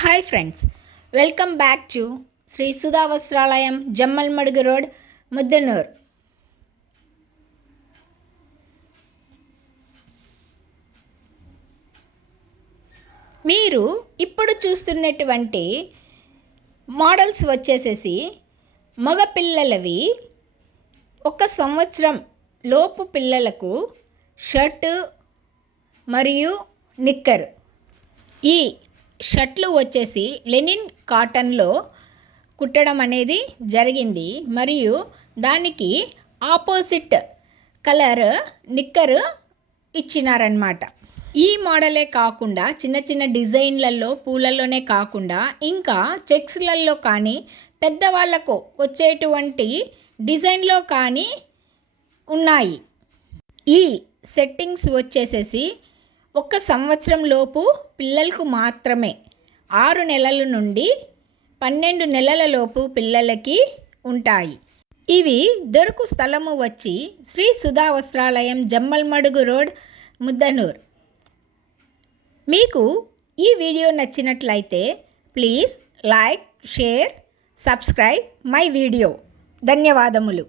Hi friends, welcome back to Shri Sudha Vastralayam, Jammalamadugu road, Muddanur. మీరు ఇప్పుడు చూస్తున్నటువంటి మోడల్స్ వచ్చేసేసి మగపిల్లలవి. 1 సంవత్సరం లోపు పిల్లలకు షర్టు మరియు నిక్కర్. ఈ షర్ట్లు వచ్చేసి లెనిన్ కాటన్లో కుట్టడం అనేది జరిగింది మరియు దానికి ఆపోజిట్ కలర్ నిక్కర్ ఇచ్చినారనమాట. ఈ మోడలే కాకుండా చిన్న చిన్న డిజైన్లలో పూలల్లోనే కాకుండా ఇంకా చెక్స్లలో కానీ పెద్దవాళ్లకు వచ్చేటువంటి డిజైన్లో కానీ ఉన్నాయి. ఈ సెట్టింగ్స్ వచ్చేసేసి 1 సంవత్సరం లోపు పిల్లలకు మాత్రమే. 6 నెలల నుండి 12 నెలల లోపు పిల్లలకి ఉంటాయి. ఇవి దొరుకు స్థలము వచ్చి శ్రీ సుధా వస్త్రాలయం, జమ్మల్మడుగు రోడ్, ముద్దనూర్. మీకు ఈ వీడియో నచ్చినట్లయితే please like, share, subscribe my video. ధన్యవాదములు.